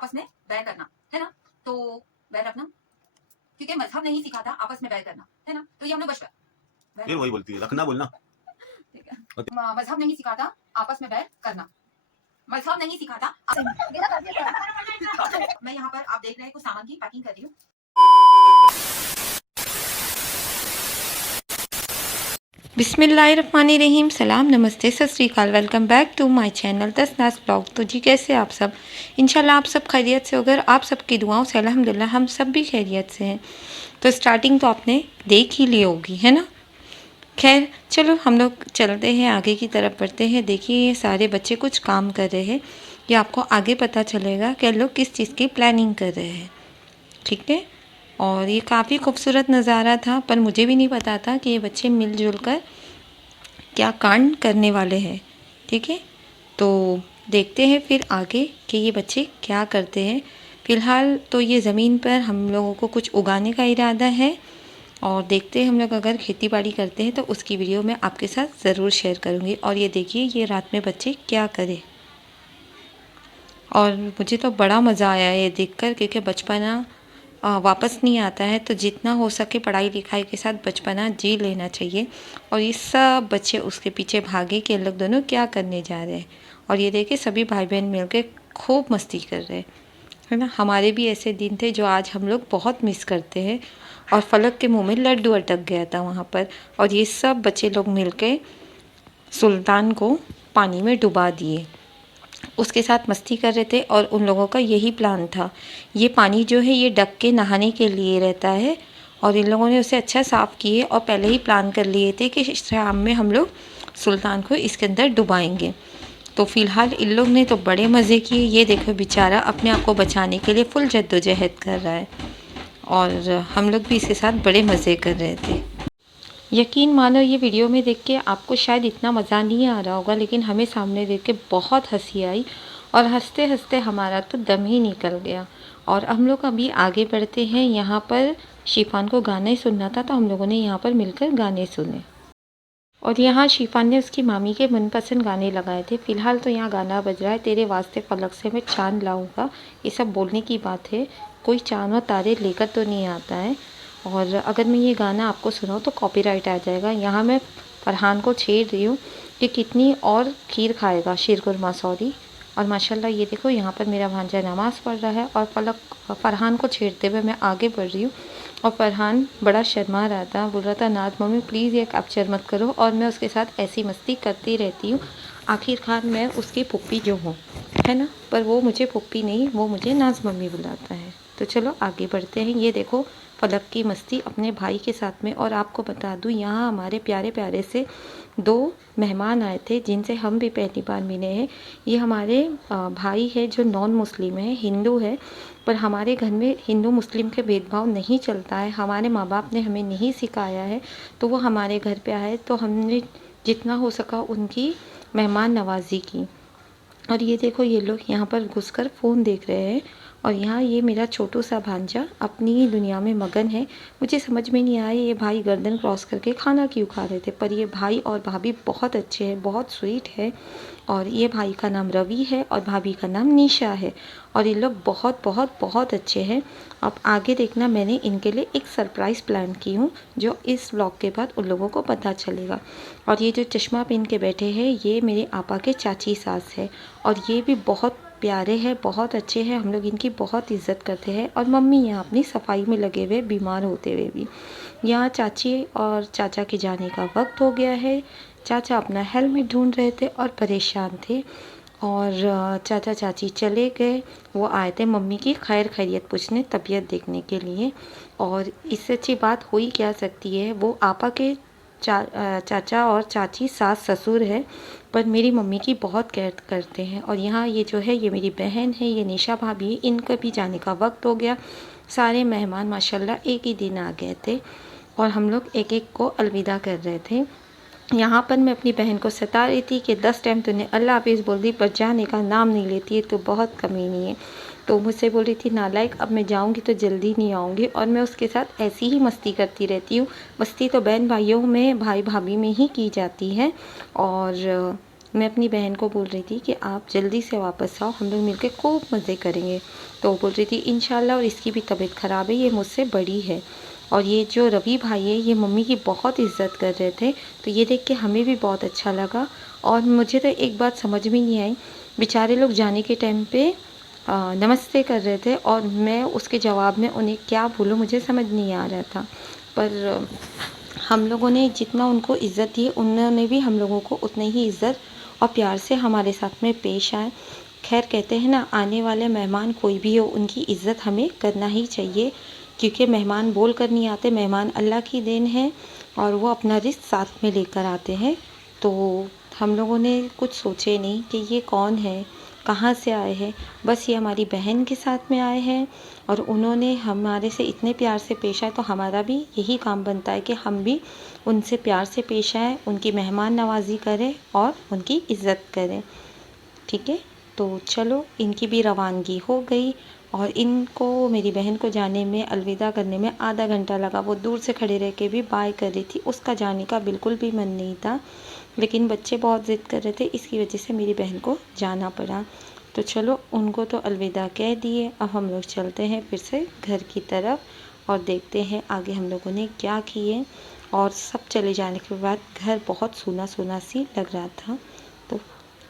आपस में बैर करना, है ना। तो बैर रखना, क्योंकि मजहब नहीं सिखाता आपस में बैर करना, है ना। तो ये हम लोग बचपन फिर वही बोलती है, रखना बोलना। ठीक है। मजहब नहीं सिखाता आपस में बैर करना, मजहब नहीं सिखाता। मैं यहाँ पर आप देख रहे हैं कुछ सामान की पैकिंग कर रही हूँ। बिस्मिल्लाहिर्रहमानिर्रहीम, सलाम, नमस्ते, सत श्री अकाल। Welcome back to my channel Tasnaz blog. तो जी कैसे आप सब? इंशाल्लाह आप सब खैरियत से होकर आप सबकी दुआओं से अल्हम्दुलिल्लाह हम सब भी खैरियत से हैं। तो स्टार्टिंग तो आपने देख ही ली होगी, है ना। खैर चलो हम लोग चलते हैं, आगे की तरफ बढ़ते हैं। देखिए ये सारे बच्चे कुछ काम कर रहे हैं, ये आपको आगे पता चलेगा कि लोग किस चीज़ की प्लानिंग कर रहे हैं, ठीक है। और ये काफ़ी खूबसूरत नज़ारा था, पर मुझे भी नहीं पता था कि ये बच्चे मिलजुल कर क्या कांड करने वाले हैं, ठीक है। तो देखते हैं फिर आगे कि ये बच्चे क्या करते हैं। फ़िलहाल तो ये ज़मीन पर हम लोगों को कुछ उगाने का इरादा है, और देखते हैं हम लोग अगर खेती बाड़ी करते हैं तो उसकी वीडियो मैं आपके साथ ज़रूर शेयर करूँगी। और ये देखिए ये रात में बच्चे क्या करें, और मुझे तो बड़ा मज़ा आया ये देखकर, क्योंकि बचपना वापस नहीं आता है। तो जितना हो सके पढ़ाई लिखाई के साथ बचपना जी लेना चाहिए। और ये सब बच्चे उसके पीछे भागे कि लोग दोनों क्या करने जा रहे हैं। और ये देखिए सभी भाई बहन मिलकर खूब मस्ती कर रहे हैं, है ना। हमारे भी ऐसे दिन थे जो आज हम लोग बहुत मिस करते हैं। और फलक के मुंह में लड्डू अटक गया था वहाँ पर, और ये सब बच्चे लोग मिलके सुल्तान को पानी में डुबा दिए, उसके साथ मस्ती कर रहे थे। और उन लोगों का यही प्लान था। ये पानी जो है ये डक के नहाने के लिए रहता है, और इन लोगों ने उसे अच्छा साफ़ किए और पहले ही प्लान कर लिए थे कि शाम में हम लोग सुल्तान को इसके अंदर डुबाएंगे। तो फ़िलहाल इन लोग ने तो बड़े मज़े किए। ये देखो बेचारा अपने आप को बचाने के लिए फुल जद्दोजहद कर रहा है, और हम लोग भी इसके साथ बड़े मज़े कर रहे थे। यकीन मानो ये वीडियो में देख के आपको शायद इतना मज़ा नहीं आ रहा होगा, लेकिन हमें सामने देख के बहुत हंसी आई, और हंसते हंसते हमारा तो दम ही निकल गया। और हम लोग अभी आगे बढ़ते हैं। यहाँ पर शिफान को गाना ही सुनना था, तो हम लोगों ने यहाँ पर मिलकर गाने सुने। और यहाँ शिफान ने उसकी मामी के मनपसंद गाने लगाए थे। फ़िलहाल तो यहाँ गाना बज रहा है, तेरे वास्ते फलक से मैं चाँद लाऊंगा। ये सब बोलने की बात है, कोई चाँद और तारे लेकर तो नहीं आता है। और अगर मैं ये गाना आपको सुनाऊँ तो कॉपीराइट आ जाएगा। यहाँ मैं फरहान को छेड़ रही हूँ कि कितनी और खीर खाएगा, शीरकुरमा सॉरी। और माशाल्लाह ये देखो यहाँ पर मेरा भांजा नमाज़ पढ़ रहा है, और फरहान को छेड़ते हुए मैं आगे बढ़ रही हूँ। और फरहान बड़ा शर्मा रहा था, बोल रहा था नाज मम्मी प्लीज़ ये कैप्चर मत करो। और मैं उसके साथ ऐसी मस्ती करती रहती हूँ। आखिरकार मैं उसकी पुप्पी जो हूँ, है ना, पर वो मुझे पुप्पी नहीं, वो मुझे नाज मम्मी बुलाता है। तो चलो आगे बढ़ते हैं। ये देखो फलक की मस्ती अपने भाई के साथ में। और आपको बता दूँ यहाँ हमारे प्यारे प्यारे से 2 मेहमान आए थे जिनसे हम भी पहली बार मिले हैं। ये हमारे भाई है जो नॉन मुस्लिम है, हिंदू है, पर हमारे घर में हिंदू मुस्लिम के भेदभाव नहीं चलता है। हमारे माँ बाप ने हमें नहीं सिखाया है। तो वो हमारे घर पे आए तो हमने जितना हो सका उनकी मेहमान नवाजी की। और ये देखो ये लोग यहाँ पर घुसकर फ़ोन देख रहे हैं। और यहाँ ये मेरा छोटू सा भांजा अपनी ही दुनिया में मगन है। मुझे समझ में नहीं आया ये भाई गर्दन क्रॉस करके खाना क्यों खा रहे थे, पर ये भाई और भाभी बहुत अच्छे हैं, बहुत स्वीट है। और ये भाई का नाम रवि है और भाभी का नाम निशा है। और ये लोग बहुत बहुत बहुत अच्छे हैं। अब आगे देखना, मैंने इनके लिए एक सरप्राइज़ प्लान की हूँ जो इस व्लॉग के बाद उन लोगों को पता चलेगा। और ये जो चश्मा पहन के बैठे हैं ये मेरे आपा के चाची सास है, और ये भी बहुत प्यारे हैं, बहुत अच्छे हैं। हम लोग इनकी बहुत इज्जत करते हैं। और मम्मी यहाँ अपनी सफाई में लगे हुए, बीमार होते हुए भी। यहाँ चाची और चाचा के जाने का वक्त हो गया है। चाचा अपना हेलमेट ढूंढ रहे थे और परेशान थे, और चाचा चाची चले गए। वो आए थे मम्मी की खैर खैरियत पूछने, तबीयत देखने के लिए। और इससे अच्छी बात हो ही क्या सकती है। वो आपा के चाचा और चाची सास ससुर है, पर मेरी मम्मी की बहुत केयर करते हैं। और यहाँ ये जो है ये मेरी बहन है, ये निशा भाभी, इनका भी जाने का वक्त हो गया। सारे मेहमान माशाल्लाह एक ही दिन आ गए थे, और हम लोग एक एक को अलविदा कर रहे थे। यहाँ पर मैं अपनी बहन को सता रही थी कि 10 टाइम तूने अल्लाह हाफिज़ बोल दी, पर जाने का नाम नहीं लेती है, तो बहुत कमीनी है। तो मुझसे बोल रही थी नालायक अब मैं जाऊँगी तो जल्दी नहीं आऊँगी। और मैं उसके साथ ऐसी ही मस्ती करती रहती हूँ। मस्ती तो बहन भाइयों में, भाई भाभी में ही की जाती है। और मैं अपनी बहन को बोल रही थी कि आप जल्दी से वापस आओ, हम लोग मिलके खूब मज़े करेंगे। तो वो बोल रही थी इंशाल्लाह, और इसकी भी तबीयत ख़राब है, ये मुझसे बड़ी है। और ये जो रवि भाई है, ये मम्मी की बहुत इज़्ज़त कर रहे थे, तो ये देख के हमें भी बहुत अच्छा लगा। और मुझे तो एक बात समझ में नहीं आई, बेचारे लोग जाने के टाइम पे नमस्ते कर रहे थे और मैं उसके जवाब में उन्हें क्या बोलूँ मुझे समझ नहीं आ रहा था। पर हम लोगों ने जितना उनको इज़्ज़त दी, उन्होंने भी हम लोगों को उतनी ही इज़्ज़त और प्यार से हमारे साथ में पेश आए। खैर कहते हैं ना, आने वाले मेहमान कोई भी हो, उनकी इज़्ज़त हमें करना ही चाहिए, क्योंकि मेहमान बोल कर नहीं आते, मेहमान अल्लाह की देन है और वो अपना रिज़्क़ साथ में लेकर आते हैं। तो हम लोगों ने कुछ सोचे नहीं कि ये कौन है, कहाँ से आए हैं, बस ये हमारी बहन के साथ में आए हैं और उन्होंने हमारे से इतने प्यार से पेश आए, तो हमारा भी यही काम बनता है कि हम भी उनसे प्यार से पेश आएँ, उनकी मेहमान नवाज़ी करें और उनकी इज़्ज़त करें। ठीक है, तो चलो इनकी भी रवानगी हो गई और इनको, मेरी बहन को जाने में, अलविदा करने में आधा घंटा लगा। वो दूर से खड़े रह के भी बाय कर रही थी, उसका जाने का बिल्कुल भी मन नहीं था, लेकिन बच्चे बहुत ज़िद कर रहे थे, इसकी वजह से मेरी बहन को जाना पड़ा। तो चलो उनको तो अलविदा कह दिए, अब हम लोग चलते हैं फिर से घर की तरफ और देखते हैं आगे हम लोगों ने क्या किए। और सब चले जाने के बाद घर बहुत सूना सूना सी लग रहा था। तो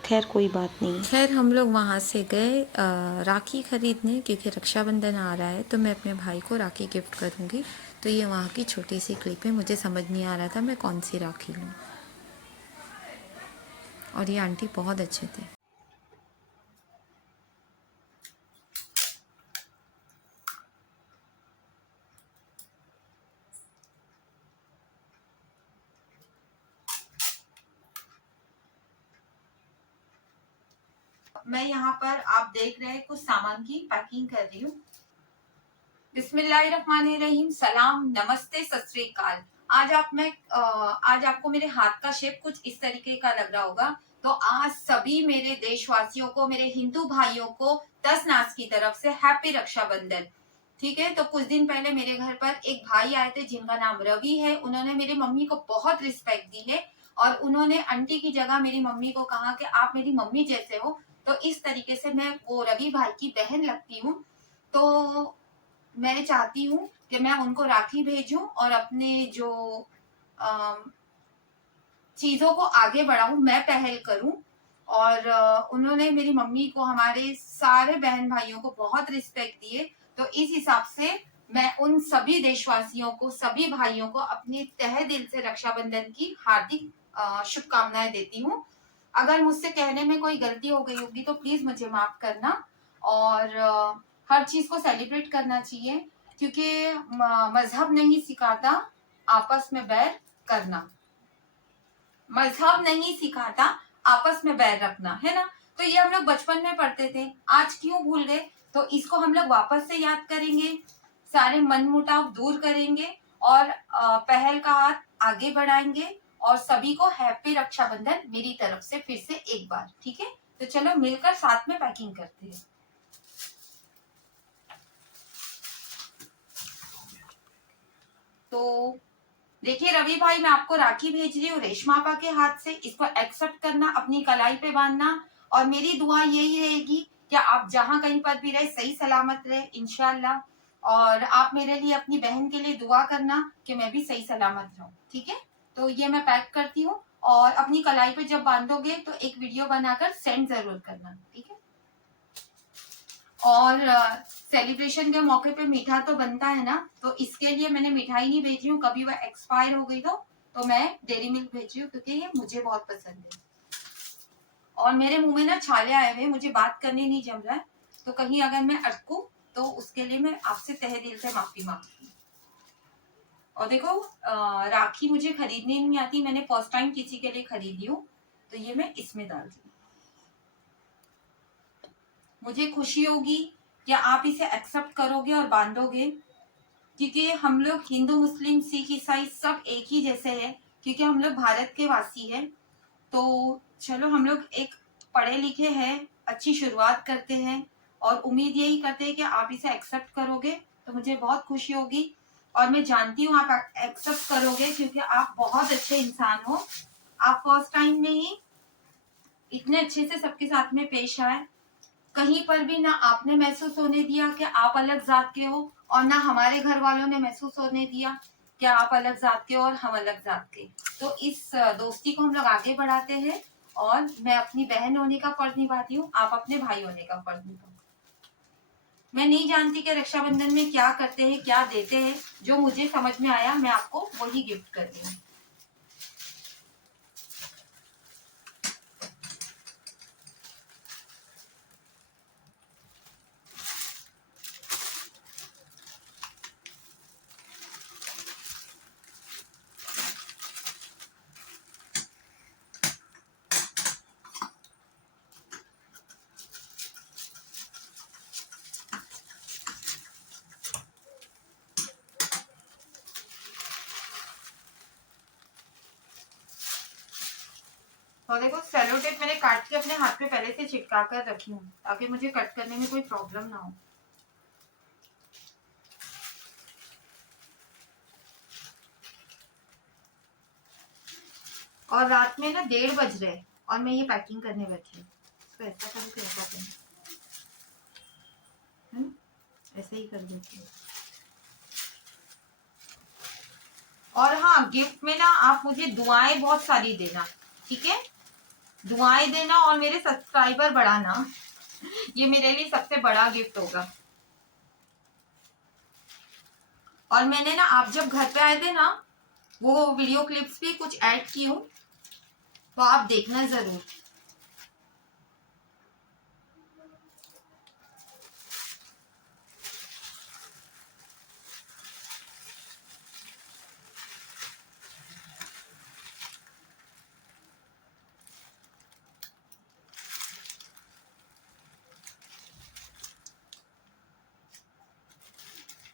खैर कोई बात नहीं। खैर हम लोग वहाँ से गए राखी ख़रीदने, क्योंकि रक्षाबंधन आ रहा है तो मैं अपने भाई को राखी गिफ्ट करूँगी। तो ये वहाँ की छोटी सी क्लिप है, मुझे समझ नहीं आ रहा था मैं कौन सी राखी लूँ। और ये आंटी बहुत अच्छे थे। मैं यहाँ पर आप देख रहे हैं कुछ सामान की पैकिंग कर रही हूँ। बिस्मिल्लाहिर्रहमानिर्रहीम, सलाम, नमस्ते, सत श्री अकाल। आज आपको मेरे हाथ का शेप कुछ इस तरीके का लग रहा होगा। तो आज सभी मेरे देशवासियों को, मेरे हिंदू भाइयों को तसनास की तरफ से हैप्पी रक्षाबंधन। ठीक है, तो कुछ दिन पहले मेरे घर पर एक भाई आए थे जिनका नाम रवि है। उन्होंने मेरी मम्मी को बहुत रिस्पेक्ट दी है और उन्होंने आंटी की जगह मेरी मम्मी को कहा कि आप मेरी मम्मी जैसे हो। तो इस तरीके से मैं वो रवि भाई की बहन लगती हूँ। तो मैं चाहती हूँ कि मैं उनको राखी भेजूं और अपने जो चीजों को आगे बढ़ाऊं, मैं पहल करूं। और उन्होंने मेरी मम्मी को, हमारे सारे बहन भाइयों को बहुत रिस्पेक्ट दिए। तो इस हिसाब से मैं उन सभी देशवासियों को, सभी भाइयों को अपने तहे दिल से रक्षाबंधन की हार्दिक शुभकामनाएं देती हूँ। अगर मुझसे कहने में कोई गलती हो गई होगी तो प्लीज मुझे माफ करना। और हर चीज को सेलिब्रेट करना चाहिए, क्योंकि मजहब नहीं सिखाता आपस में बैर करना, मजहब नहीं सिखाता आपस में बैर रखना, है ना। तो ये हम लोग बचपन में पढ़ते थे, आज क्यों भूल गए। तो इसको हम लोग वापस से याद करेंगे, सारे मन मुटाव दूर करेंगे और पहल का हाथ आगे बढ़ाएंगे। और सभी को हैप्पी रक्षाबंधन मेरी तरफ से फिर से एक बार। ठीक है, तो चलो मिलकर साथ में पैकिंग करते हैं। तो देखिए रवि भाई, मैं आपको राखी भेज रही हूँ रेशमा आपा के हाथ से। इसको एक्सेप्ट करना, अपनी कलाई पे बांधना और मेरी दुआ यही रहेगी कि आप जहां कहीं पर भी रहे सही सलामत रहे इंशाल्लाह। और आप मेरे लिए, अपनी बहन के लिए दुआ करना कि मैं भी सही सलामत रहूं। ठीक है, तो ये मैं पैक करती हूँ और अपनी कलाई पे जब बांधोगे तो एक वीडियो बनाकर सेंड जरूर करना। ठीक है, और सेलिब्रेशन के मौके पे मीठा तो बनता है ना, तो इसके लिए मैंने मिठाई नहीं भेजी हूँ, कभी वह एक्सपायर हो गई तो मैं डेयरी मिल्क भेजी हूँ, क्योंकि ये मुझे बहुत पसंद है। और मेरे मुंह में ना छाले आए हुए, मुझे बात करनी नहीं जम रहा है, तो कहीं अगर मैं अटकूं तो उसके लिए मैं आपसे तहे दिल से माफी मांगती हूँ। और देखो राखी मुझे खरीदनी नहीं आती, मैंने फर्स्ट टाइम किसी के लिए खरीदी हूँ, तो ये मैं इसमें डाल दी। मुझे खुशी होगी कि आप इसे एक्सेप्ट करोगे और बांधोगे, क्योंकि हम लोग हिंदू, मुस्लिम, सिख, ईसाई सब एक ही जैसे हैं, क्योंकि हम लोग भारत के वासी हैं। तो चलो हम लोग एक पढ़े लिखे हैं, अच्छी शुरुआत करते हैं और उम्मीद यही करते हैं कि आप इसे एक्सेप्ट करोगे, तो मुझे बहुत खुशी होगी। और मैं जानती हूँ आप एक्सेप्ट करोगे, क्योंकि आप बहुत अच्छे इंसान हो। आप फर्स्ट टाइम में ही इतने अच्छे से सबके साथ में पेश आए। कहीं पर भी ना आपने महसूस होने दिया कि आप अलग जात के हो, और ना हमारे घर वालों ने महसूस होने दिया कि आप अलग जात के हो और हम अलग जात के। तो इस दोस्ती को हम लोग आगे बढ़ाते हैं, और मैं अपनी बहन होने का फर्ज निभाती हूँ, आप अपने भाई होने का फर्ज निभाओ। मैं नहीं जानती कि रक्षाबंधन में क्या करते हैं, क्या देते हैं। जो मुझे समझ में आया मैं आपको वही गिफ्ट कर रही हूँ। और देखो सेलो टेप मैंने काट के अपने हाथ पे पहले से चिपका कर रखी हूँ, ताकि मुझे कट करने में कोई प्रॉब्लम ना हो। और रात में ना 1:30 बज रहे और मैं ये पैकिंग करने बैठी हूँ। तो ऐसा करूँ कि ऐसा करूँ, ऐसे ही कर देती हूँ। और हाँ, गिफ्ट में ना आप मुझे दुआएं बहुत सारी देना, ठीक है? दुआएं देना और मेरे सब्सक्राइबर बढ़ाना। ये मेरे लिए सबसे बड़ा गिफ्ट होगा। और मैंने ना, आप जब घर पे आए थे ना, वो वीडियो क्लिप्स भी कुछ ऐड की हूँ, तो आप देखना जरूर।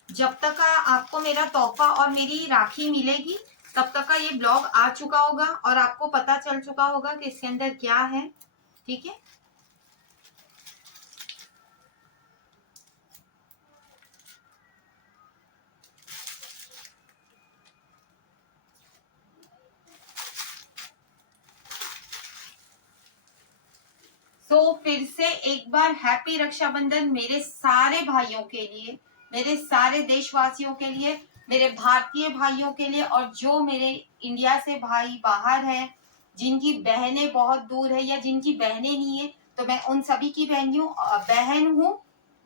जब तक आपको मेरा तोहफा और मेरी राखी मिलेगी, तब तक का ये ब्लॉग आ चुका होगा और आपको पता चल चुका होगा कि इसके अंदर क्या है, ठीक है? तो फिर से एक बार हैप्पी रक्षाबंधन मेरे सारे भाइयों के लिए, मेरे सारे देशवासियों के लिए, मेरे भारतीय भाइयों के लिए, और जो मेरे इंडिया से भाई बाहर है, जिनकी बहनें बहुत दूर है या जिनकी बहनें नहीं है, तो मैं उन सभी की बहन हूँ,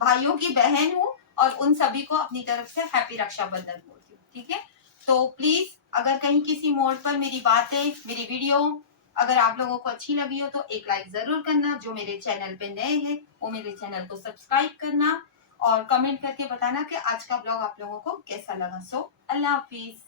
भाइयों की बहन हूँ, और उन सभी को अपनी तरफ से हैप्पी रक्षाबंधन बोलती हूँ, ठीक है? तो प्लीज, अगर कहीं किसी मोड़ पर मेरी बातें, मेरी वीडियो अगर आप लोगों को अच्छी लगी हो तो एक लाइक जरूर करना। जो मेरे चैनल पे नए हैं वो मेरे चैनल को सब्सक्राइब करना, और कमेंट करके बताना कि आज का ब्लॉग आप लोगों को कैसा लगा। सो अल्लाह हाफिज।